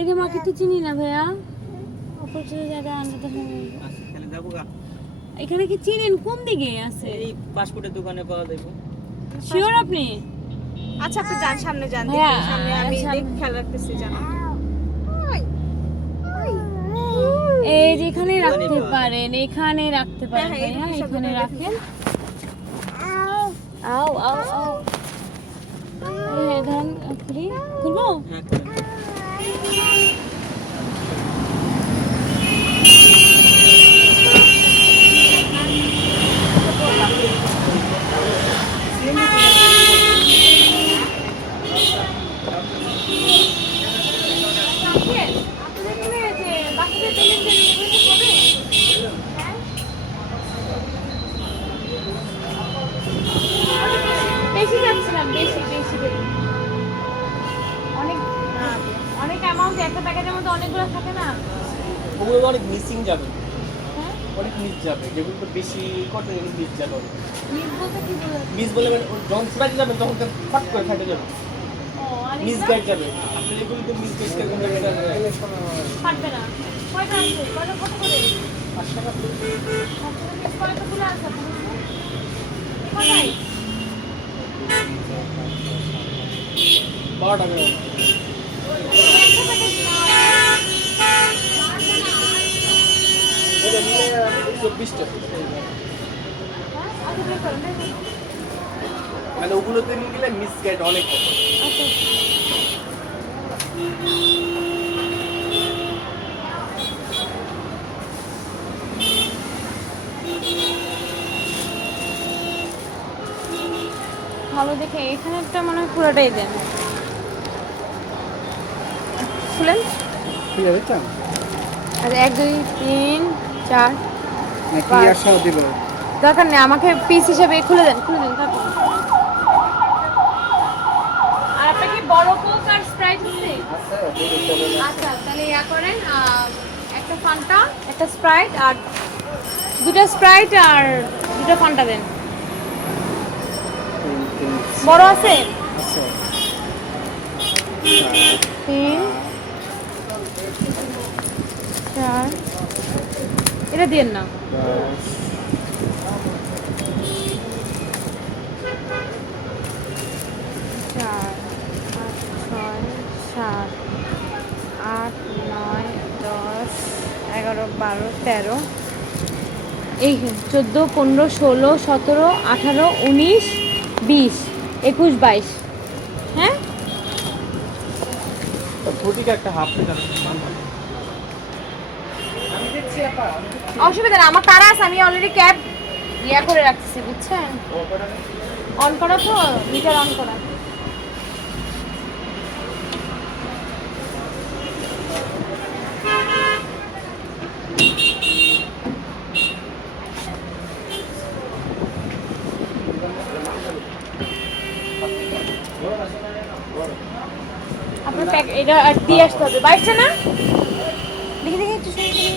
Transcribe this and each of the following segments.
একে মাকে তো চিনি না ভাইয়া, অপরিচিত জায়গা আনতে হবে। আচ্ছা তাহলে যাবো গা। এখানে কি চিনেন? কোন দিকে আছে? এই পাসপোর্টের দোকানে পাওয়া যাবে। শিওর আপনি? আচ্ছা আপনি যান, সামনে যান, হ্যাঁ, দেখি সামনে, আমি সামনে। দেখ খেয়াল রাখতেছি জানো। এই যে এখানে রাখতে পারেন, এখানে রাখতে পারেন হ্যাঁ, ভাইয়া, এইদিকে সব এখানে জায়গায় রাখেন। আও আও আও। এই ধরুন, খুলবো? হ্যাঁ করে। বেশি যাচ্ছিলাম, বেশি বেশি বেশি। অনেক অনেক অ্যামাউন্ট একটা প্যাকেজের মধ্যে অনেকগুলো থাকে না। ওগুলো অনেক মিসিং যাবে, হ্যাঁ, অনেক মিস যাবে, যেগুলো তো বেশি করতে গেলে মিস যাবে। মিস বলতে কি বোঝাচ্ছে? মিস বলে মানে যখন ফুটাতে যাবেন তখন তো ফট করে ফেটে যাবে, ও, আর মিস এগুলো গাইড যাবে। আসলে এগুলো তো মিস গাইড করে ফাটবে না। কয়টা আছে? কয়টা কত করে? 5 টাকা। কয়টা গুলো আছে আপনার কাছে? কোথায়? 12 টাকা। একটা প্যাকেজ না। এটা নিলে 24 টাকা। হ্যাঁ, আচ্ছা বের করুন, বের করুন। মানে ওগুলোতে নিয়ে গেলে মিস গাইড অনেক হবে। আচ্ছা। ভালো দেখে এখানে একটা মনে হয় পুরোটাই দেন। খুলেন। ঠিক আছে চান আচ্ছা 1 2 3 4 নাকি পাঁচ। আশাও দিব? দরকার নেই, আমাকে পিস হিসেবে খুলে দেন, খুলে দেন তারপর। আর আপনার কি বড় কোক আর স্প্রাইট আছে? আচ্ছা তাহলে ইয়া করেন, একটা ফান্টা, একটা স্প্রাইট আর দুটো স্প্রাইট আর দুটো ফান্টা দেন। বড় আছে? আচ্ছা 3 4 এটা দিন না। 4 8 6 7 8 9 10 11 12 13 এই 14 15 16 17 18 19 20 21 22। হ্যাঁ প্রতিটা একটা হাফ টাকা। অসুবিধা না, আমার তারা আছে, আমি অলরেডি ক্যাব ইয়া করে রাখছি বুঝছেন। অন করা তো, মিটার অন করা। আপনার প্যাক এটা আর দিয়ে আসতে হবে, বাইকটা না দেখি দেখি একটু শুনে দেখি।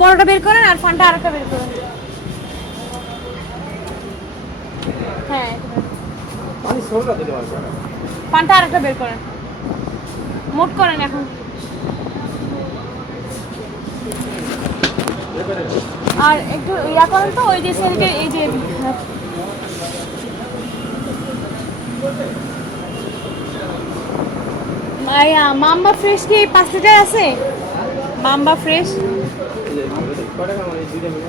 বড়টা বের করেন আর ফান্টা আরেকটা বের করেন। হ্যাঁ আমি সোলটা দিতে পারবো না। ফান্টা আরেকটা বের করেন, মোট করেন এখন। আর একটু ইয়া করেন তো, ওই যে সাইডে এই যে মাম্বা ফ্রেশ কি 5 লিটার আছে? মাম্বা ফ্রেশ কয় টাকা মানে 2টা মিলে?